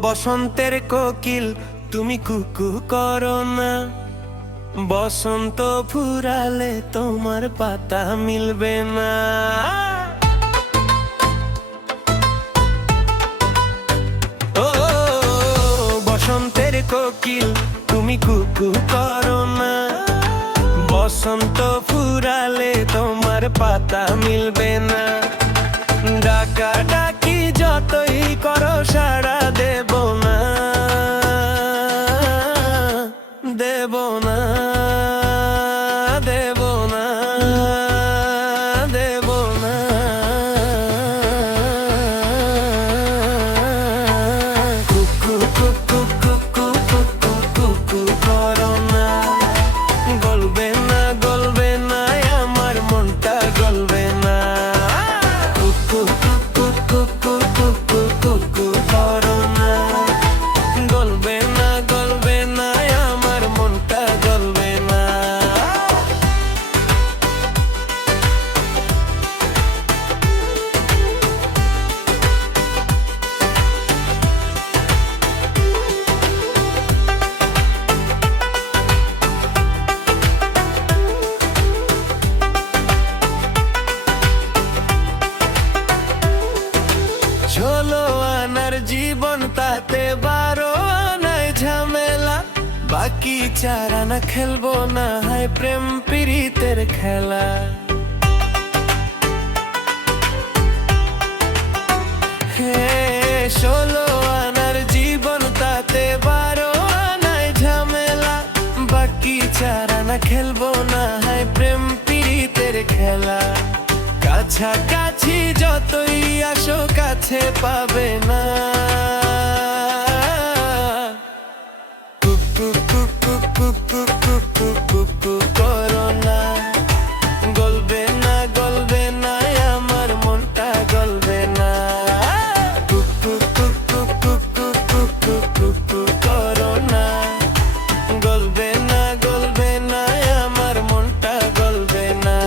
বসন্তের কোকিল তুমি কুকু করো না, বসন্ত ফুরালে তোমার পাতা মিলবে না। ও বসন্তের কোকিল তুমি কুকু করো না, বসন্ত ফুরালে তোমার পাতা মিলবে না। ডাকা ডাকি যতই করো সাড়া দেব না, দেব না, দেব না, দেব না। কুকু কুকু কুকু কুকু কুকু করো না, গলবে না গলবে না আমার মনটা গলবে না। কুকু কুকু কুকু কুকু কুকু করো না, গলবে না গলবে না আমার মনটা গলবে না। ষোলো আনার জীবন তাতে 12 আনায় ঝামেলা, বাকি 4 আনা খেলবো না হয় প্রেম প্রীতের খেলা। হে 16 আনার জীবন তাতে 12 আনায় ঝামেলা, বাকি 4 আনা খেলবো না হয় প্রেম প্রীতের খেলা। কাছাকাছি যতই আসো কাছে পাবে না। কুকু কুকু কুকু কুকু কুকু করো না, গলবে না গলবে না আমার মনটা গলবে না। কুকু কুকু কুকু কুকু কুকু করো না, গলবে না গলবে না আমার মনটা গলবে না।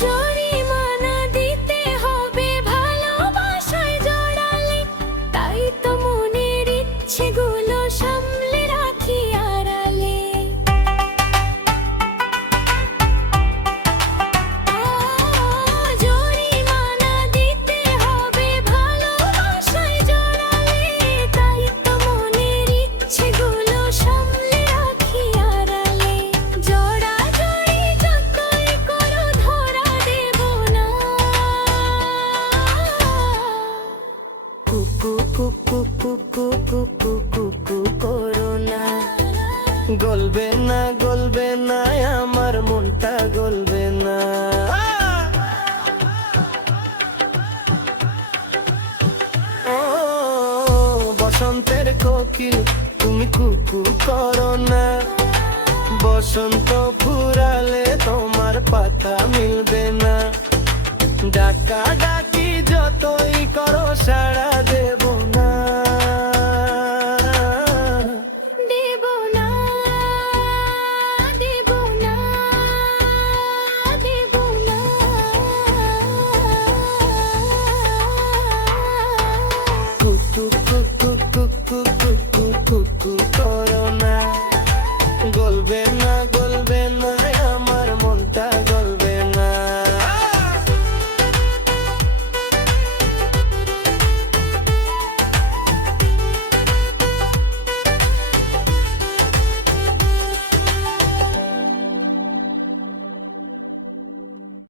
জরিমানা দিতে হবে ভালোবাসায় জড়ালে, তাই তো মনের ইচ্ছেগুলো সামলে রাখি আড়ালে। জরিমানা দিতে হবে ভালোবাসায় জড়ালে, তাই তো মনের ইচ্ছেগুলো সামলে রাখি আড়ালে। জড়াজড়ি যতই করো ধরা দেব না। কুকু কুকু কুকু কুকু কুকু করো না, গলবে না গলবে না আমার মনটা গলবে না। ও বসন্তের কোকিল তুমি কুকু করো না, বসন্ত ফুরালে তোমার পাতা মিলবে না। ডাকা ডাকি যতই করো সাড়া